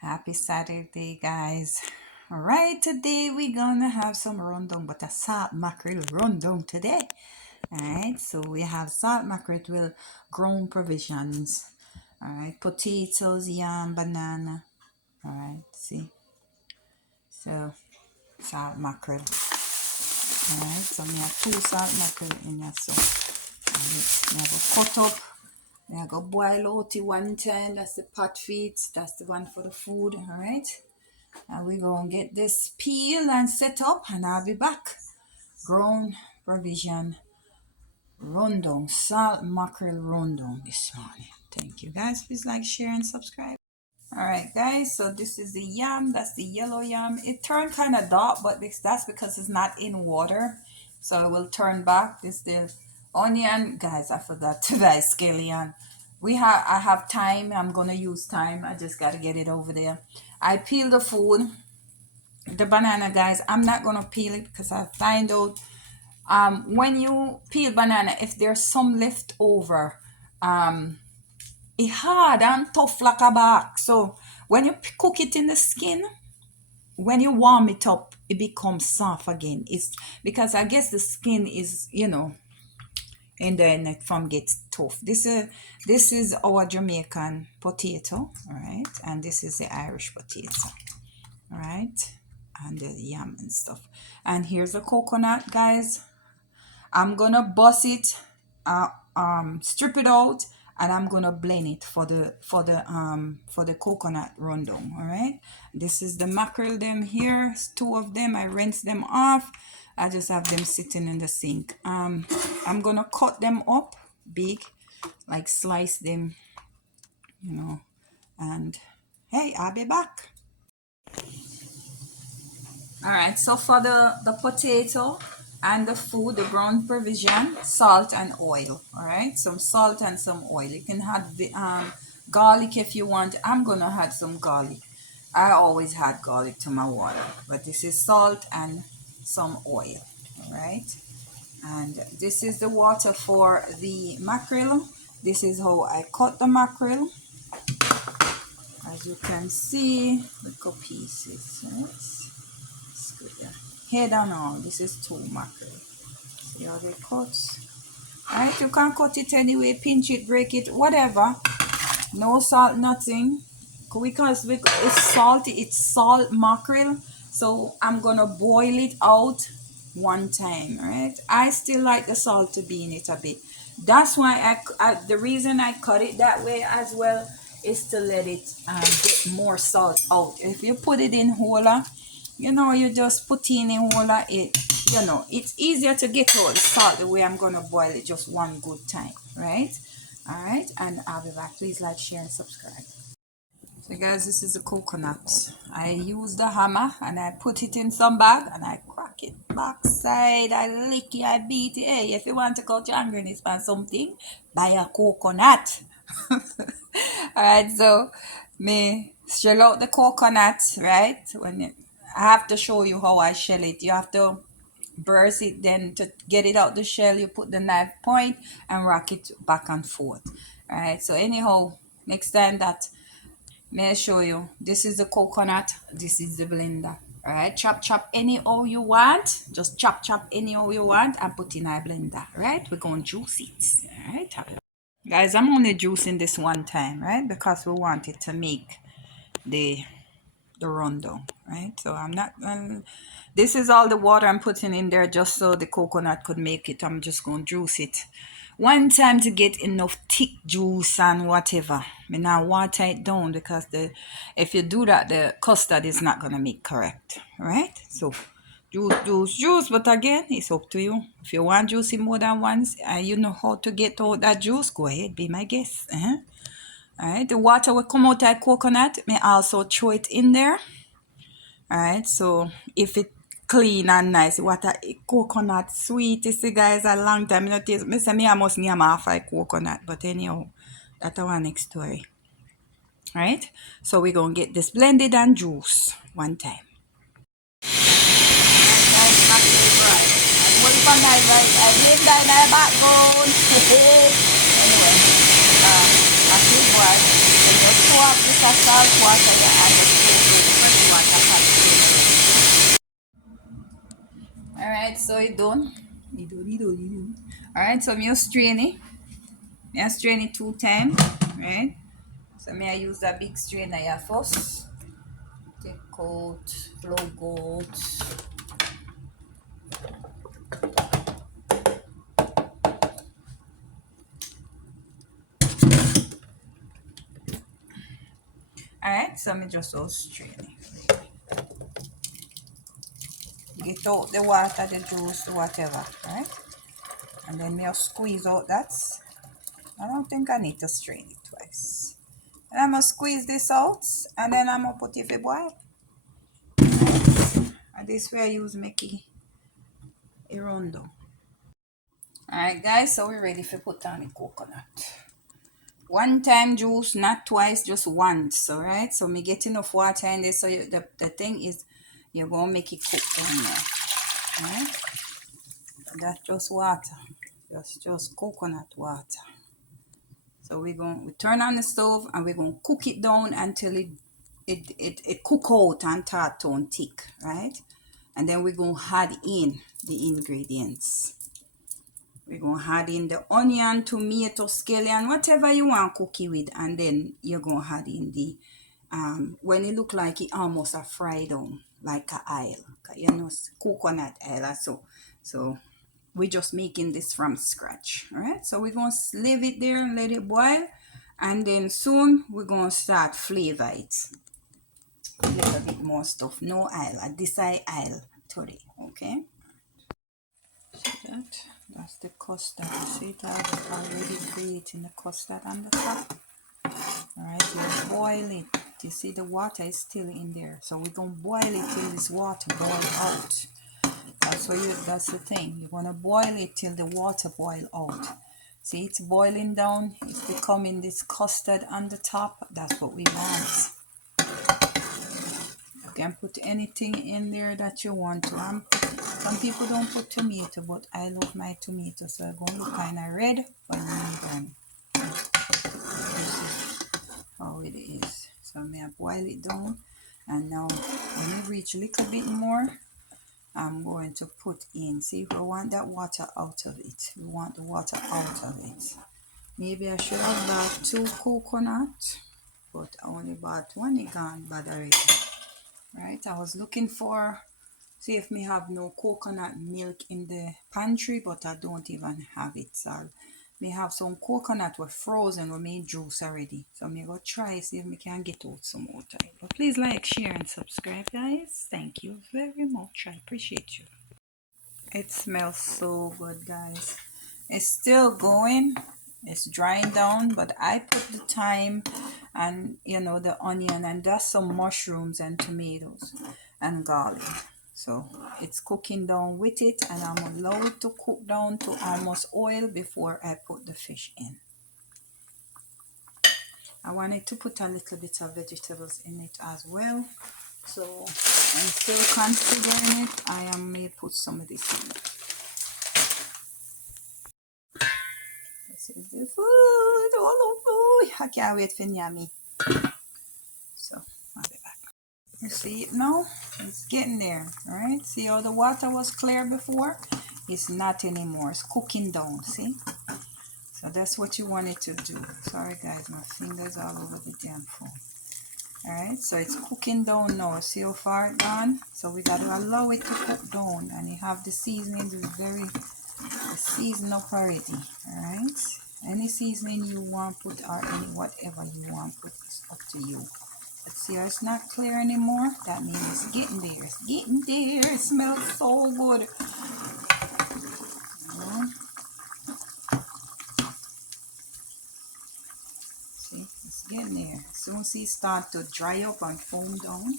Happy Saturday, guys. All right, today we're gonna have some rundown, but a salt mackerel rundown today. All right, so we have salt mackerel with grown provisions. All right, potatoes, yam, banana. All right, see, so salt mackerel. All right, so we have two salt mackerel in here, so we have a cut up. I go boil out it one time. That's the pot feet. That's the one for the food. All right. And we're going to get this peel and set up, and I'll be back. Grown provision rundown, salt mackerel rundown this morning. Thank you, guys. Please like, share, and subscribe. All right, guys. So this is the yam. That's the yellow yam. It turned kind of dark, but that's because it's not in water. So it will turn back. This the onion, guys. I forgot to buy scallion. I have time. I'm gonna use time. I just gotta get it over there. I peel the food. The banana, guys, I'm not gonna peel it because I find out when you peel banana, if there's some left over, it hard and tough like a bark. So when you cook it in the skin, when you warm it up, it becomes soft again. It's because I guess the skin is, in there and it from gets tough. This is our Jamaican potato, all right, and this is the Irish potato, all right, and the yam and stuff. And here's the coconut, guys. I'm gonna bust it, strip it out, and I'm gonna blend it for the coconut rundown. All right. This is the mackerel. Them here, two of them. I rinse them off. I just have them sitting in the sink. I'm gonna cut them up big, like slice them, and hey, I'll be back. All right, so for the potato and the food, the ground provision, salt and oil. All right, some salt and some oil. You can add the garlic if you want. I'm gonna add some garlic. I always add garlic to my water, but this is salt and some oil. All right, and this is the water for the mackerel. This is how I cut the mackerel. As you can see, little pieces. Right? Head and all. This is two mackerel. See how they cut. Alright, you can cut it anyway, pinch it, break it, whatever. No salt, nothing. Because it's salty, it's salt mackerel. So I'm gonna boil it out one time, right? I still like the salt to be in it a bit. That's why the reason I cut it that way as well is to let it get more salt out. If you put it in whole, you just put in whole, it's easier to get out the salt the way I'm gonna boil it just one good time, right? All right, and I'll be back. Please like, share, and subscribe. So guys, this is the coconut. I use the hammer and I put it in some bag and I crack it backside. I lick it, I beat it. Hey, if you want to cut your ingredients on something, buy a coconut. Alright, so me shell out the coconut, right? I have to show you how I shell it. You have to burst it, then to get it out the shell, you put the knife point and rock it back and forth. Alright, so anyhow, next time that may I show you. This is the coconut. This is the blender. All right, chop anyhow you want. Just chop anyhow you want and put in a blender. Right, we're going to juice it. All right, guys. I'm only juicing this one time, right, because we want it to make the rundown, right? So I'm not. This is all the water I'm putting in there just so the coconut could make it. I'm just going to juice it one time to get enough thick juice and whatever. I now water it down because if you do that, the custard is not gonna make correct, right? So juice. But again, it's up to you. If you want juicy more than once, and you know how to get out that juice, go ahead, be my guest. All right, the water will come out of coconut. May also throw it in there. All right, so if it clean and nice, what a coconut sweet. You see, guys, a long time. Me say me I must name half a coconut, but anyhow, that's our next story. All right, so we're gonna get this blended and juice one time. Guys, not very bright. for night, right? I did that in my backbone. Anyway, I feel what when you throw up this salt water, you add the fresh water. Alright, so it done. Alright, so me strain it. I strain it 2 times, right? So me I use that big strainer here first. Take out, plug out. Alright, so me just all strain it. Get out the water, the juice, whatever, right? And then me I'll squeeze out that. I don't think I need to strain it twice. And I'm gonna squeeze this out and then I'm gonna put it for boil. And this way I use Mickey a rundown. Alright guys, so we're ready for put on the coconut. 1 time juice, not twice, just once. Alright, so me get enough water in this. So the thing is you're gonna make it cook down there. Alright, that's just water, just coconut water. So we turn on the stove and we're gonna cook it down until it cook out and start to thick, right? And then we're gonna add in the ingredients. We're gonna add in the onion, tomato, scallion, whatever you want to cook it with, and then you're gonna add in the when it look like it almost a fried down, like a oil, you know, coconut oil. So we're just making this from scratch. All right, so we're going to leave it there and let it boil, and then soon we're going to start flavor it a little bit more stuff. No oil, this oil today. Okay, see that's the custard. You see it already creating the custard on the top. All right, you boil it. You see the water is still in there, so we're going to boil it till this water boils out. That's the thing. You want to boil it till the water boil out. See, it's boiling down. It's becoming this custard on the top. That's what we want. You can put anything in there that you want to. Some people don't put tomato, but I love my tomato, so it's going to look kind of red when we're done. This is how it is. So I'm going to boil it down. And now when it reach a little bit more, I'm going to put in, see if we want that water out of it. We want the water out of it. Maybe I should have bought 2 coconut, but I only bought 1. It gone bad already. Right, I was looking for, see if me have no coconut milk in the pantry, but I don't even have it. So me have some coconut were frozen or made juice already. So me go try see if me can get out some more time. But please like, share and subscribe guys. Thank you very much. I appreciate you. It smells so good guys. It's still going. It's drying down, but I put the thyme and you know the onion and just some mushrooms and tomatoes and garlic. So it's cooking down with it, and I'm allow it to cook down to almost oil before I put the fish in. I wanted to put a little bit of vegetables in it as well. So I'm still considering it. I may put some of this in it. This is the food, all the food. I can't wait for yummy. So I'll be back. You see it now? It's getting there, right? See how the water was clear before? It's not anymore. It's cooking down, see? So that's what you want it to do. Sorry guys, my fingers all over the damn phone. Alright, so it's cooking down now. See how far it's gone? So we got to allow it to cook down. And you have the seasoning, it's seasoned up already. Alright? Any seasoning you want put or any whatever you want put is up to you. But see how it's not clear anymore? That means it's getting there. It's getting there. It smells so good. See, it's getting there. Soon see it start to dry up and foam down.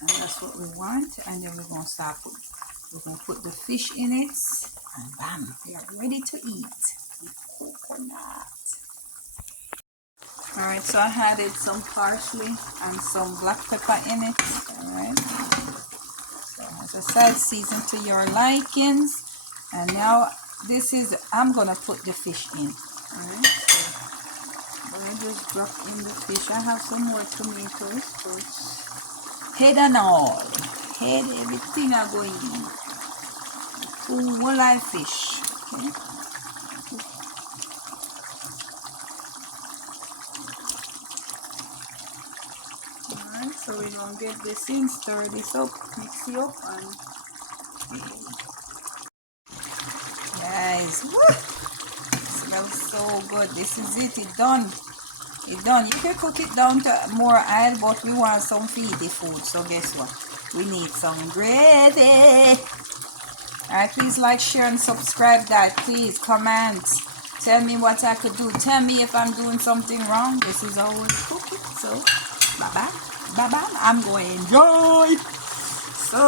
And that's what we want. And then we're going to put the fish in it. And bam, we are ready to eat. Coconut. Alright, so I added some parsley and some black pepper in it. Alright. So as I said, season to your likings. And now this is, I'm gonna put the fish in. Alright, so I'm gonna just drop in the fish. I have some more tomatoes, but head and all, head, everything are going in. Full live fish. Okay. Alright, so we're gonna get this in, stir this up, mix it up, and guys, woo, it smells so good. This is it, it's done. It's done. You can cook it down to more oil, but we want some feedy food, so guess what? We need some gravy. Alright, please like, share, and subscribe, guys. Please comment. Tell me what I could do. Tell me if I'm doing something wrong. This is how we cook it. So, bye-bye. Bye-bye. I'm going to enjoy. So,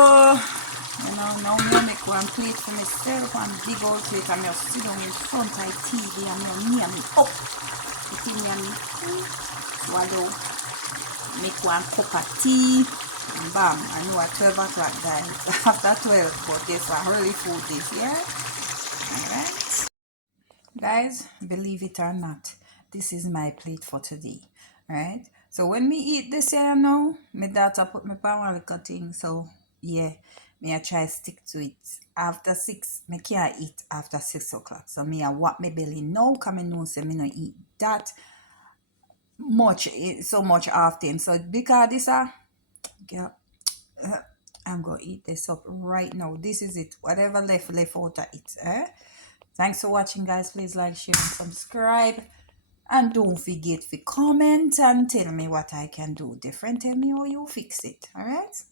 you know, now I make one plate for myself and big old plate. I'm just sit down in front of the TV and I'm near me up. The thing near me. Swallow. Make one cup of tea. And bam, I know at 12 o'clock, guys. After 12, but guess what? Early food is, yeah? Alright. Guys, believe it or not, this is my plate for today. Alright? So when me eat this here now, my daughter put me on one little thing. So, yeah, me I try stick to it. After 6, me can't eat after 6 o'clock. So me I wap my belly now, because I know say me not eat that much, so much often. So because this girl, I'm gonna eat this up right now. This is it. Whatever left out of it. Thanks for watching, guys. Please like, share, and subscribe. And don't forget to comment and tell me what I can do different. Tell me how you fix it. Alright?